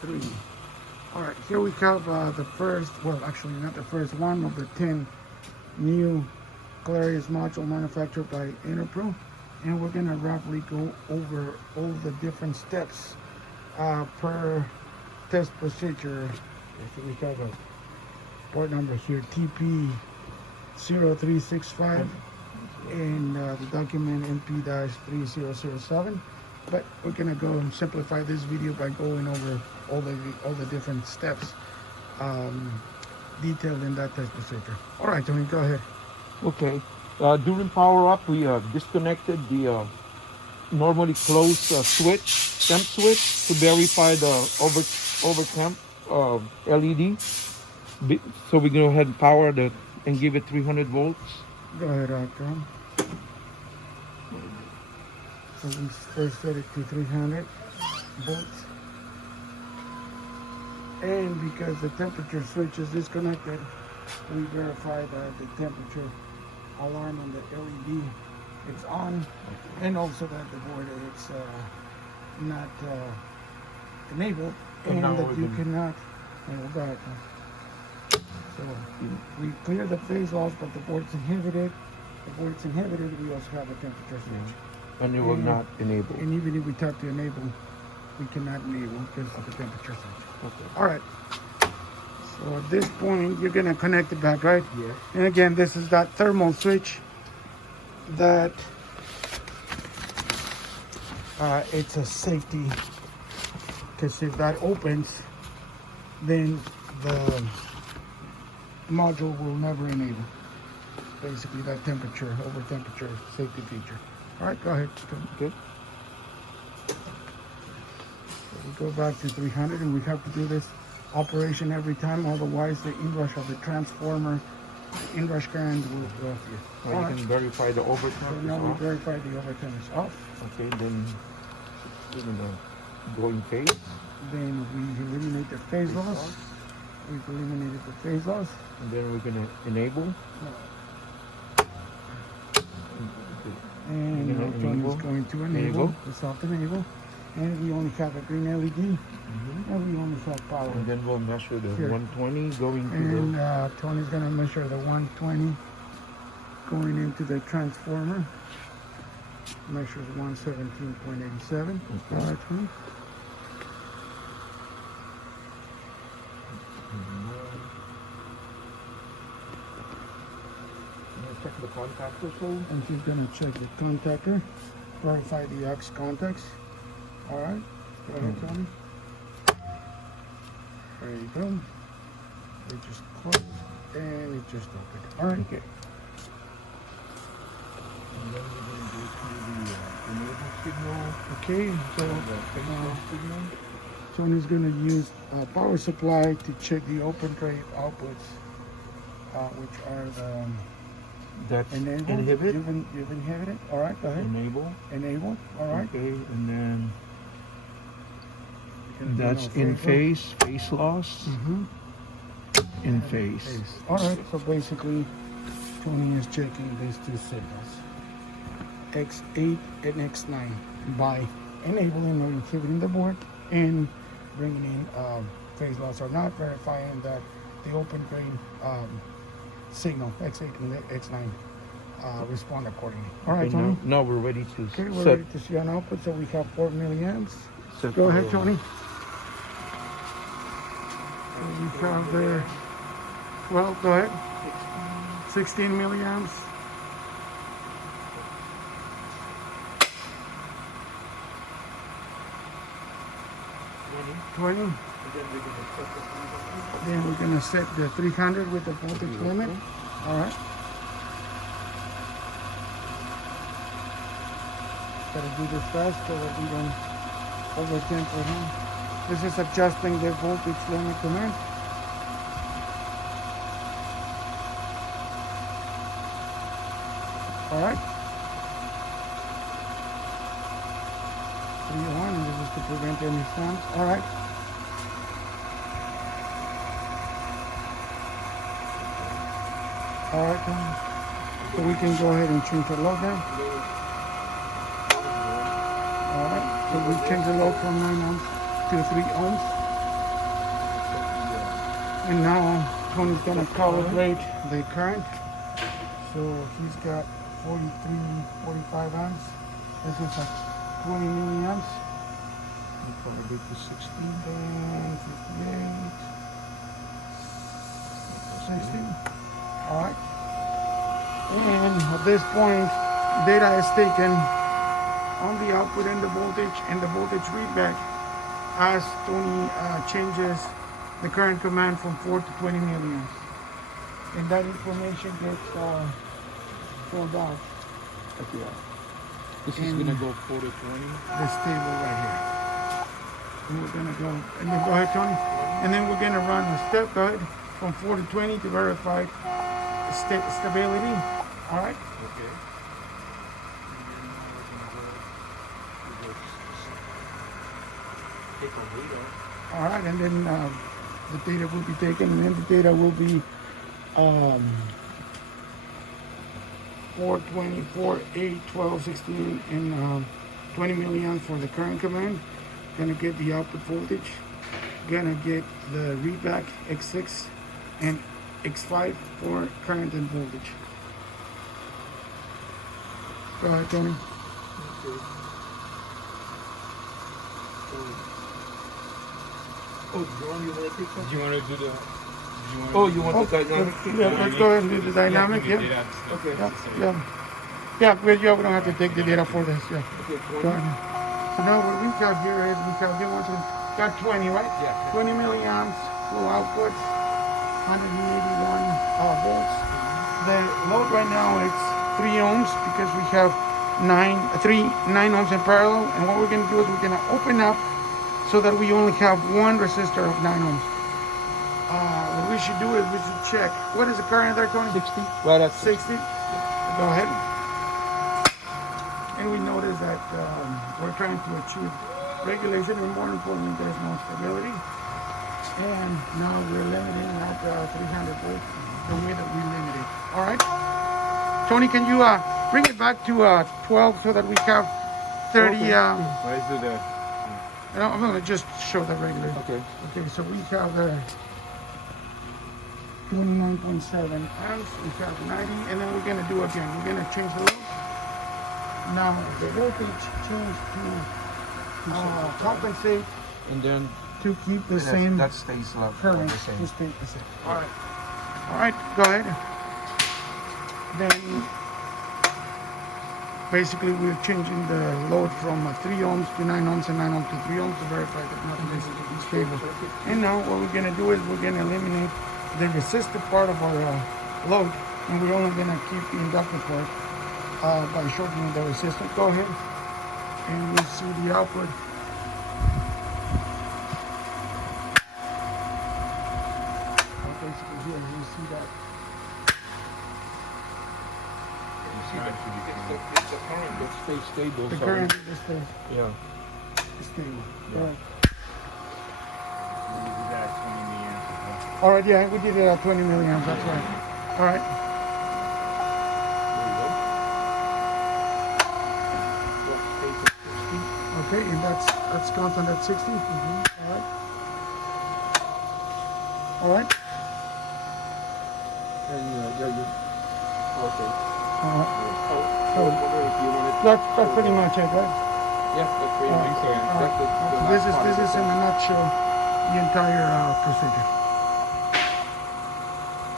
3. All right, here we have the first, well, actually not the first one of the 10 new CLARIOS module manufactured by Interpro, and we're gonna roughly go over all the different steps per test procedure. So we have a port number here, TP0365, and the document MP-3007. But we're gonna go and simplify this video by going over all the different steps detailed in that test procedure. All right, Tony, go ahead. Okay. During power up, we disconnected the normally closed temp switch to verify the over temp LED. So we go ahead and power it and give it 300 volts. Go ahead, Tom. So we first set it to 300 volts. And because the temperature switch is disconnected, we verify that the temperature alarm on the LED is on, and also that the board is not enabled, and that you cannot. Go ahead, Tom. So we clear the phase loss, but the board's inhibited. The board's inhibited, we also have a temperature switch. And it will not enable. And even if we tap to enable, we cannot enable because of the temperature switch. Okay. All right. So at this point, you're going to connect it back, right? Yeah. And again, this is that thermal switch that it's a safety, because if that opens, then the module will never enable. Basically, that temperature, over temperature safety feature. All right, go ahead. Okay. So we go back to 300, and we have to do this operation every time, otherwise the inrush of the transformer, the inrush current will go off here. So you can verify the overtemp. So now we verify the overtemp is off. Okay, then we're gonna go in phase. Then we eliminate the phase loss. We've eliminated the phase loss. And then we're gonna enable. And now John is going to enable. The soft enable. And we only have a green LED. And we only have power. And then we'll measure the 120 going to and Tony's going to measure the 120 going into the transformer. Measures 117.87. All right, Tony. Check the contactor, so. And she's going to check the contactor, verify the aux contacts. All right, go ahead, Tony. There you go. It just closed and it just opened. All right. Okay. And then we're going to go to the enable signal. Okay, so Tony's going to use a power supply to check the open tray outputs, which are the That's enable. inhibit. You've inhibited. All right, go ahead. Enable. Enable. All right. Okay, and then that's in phase loss. In phase. All right, so basically Tony is checking these two signals, X8 and X9, by enabling or inhibiting the board and bringing in phase loss or not, verifying that the open drain signal X8 and X9 respond accordingly. All right, Tony. Now we're ready to Okay, we're set. ready to see an output. So we have 4 milliamps. Set Go ahead, our- Tony. So we have there. Well, go ahead. 16 milliamps. 20. Then we're going to set the 300 with the voltage limit. All right. Gotta do this fast so that we don't overtemp for him. This is adjusting the voltage limit command. All right. 301, and this is to prevent any stunts. All right. All right, so we can go ahead and change the load now. All right, so we change the load from 9 ohms to 3 ohms. And now Tony's gonna calibrate the current. So he's got 43, 45 amps. This is a 20 milliamps. You calibrate to 60. And 58, 60. All right. And at this point, data is taken on the output and the voltage readback as Tony changes the current command from 4 to 20 milliamps. And that information gets filled out. Okay. This is gonna go 4 to 20. This table right here. And we're gonna go, and then go ahead, Tony. And then we're gonna run a step, go ahead, from 4 to 20 to verify stability. All right. Okay. Take a reader. All right, and then the data will be taken, and then the data will be 420, 4, 8, 12, 16, and 20 milliamps for the current command. Gonna get the output voltage. Gonna get the readback X6 and X5 for current and voltage. Go ahead, Tony. Okay. Oh, do you want to take that? Do you want to do the? You want the dynamic? Yeah, let's go ahead and do the dynamic. Yeah. Okay. Yeah, but yeah, we don't have to take the data for this. Yeah. Okay. Go ahead. So now what we have here is got 20, right? Yeah. 20 milliamps full output, 181 volts. The load right now it's 3 ohms because we have 9 ohms in parallel. And what we're going to do is we're going to open up so that we only have one resistor of 9 ohms. What we should do is we should check. What is the current there, Tony? 60. Right at 60. Go ahead. And we notice that we're trying to achieve regulation, and more importantly, there's no stability. And now we're limiting at 300 volts the way that we limit it. All right. Tony, can you bring it back to 12 so that we have 30? Okay. Let's do that. I'm going to just show the regular. Okay. Okay, so we have 29.7 amps, we have 90, and then we're going to do again. We're going to change the load. Now the voltage changed to compensate And then to keep the same that stays level. current. The same. To stay the same. All right. All right, go ahead. Then basically we're changing the load from 3 ohms to 9 ohms and 9 ohms to 3 ohms to verify that nothing is stable. And now what we're going to do is we're going to eliminate the resistive part of our load, and we're only going to keep the inductive part by shortening the resistance. Go ahead, and we see the output. Basically here you see that. It's the current that stays stable. The so current is stable. Yeah. Stable. Yeah. Right. We did that at 20 milliamps. All right, yeah, we did it at 20 milliamps. That's right. All right. Okay, and that's constant at 60. All right. All right. And you. Okay. So that's pretty much it, right? Yeah, that's pretty much it. This is in a nutshell the entire procedure.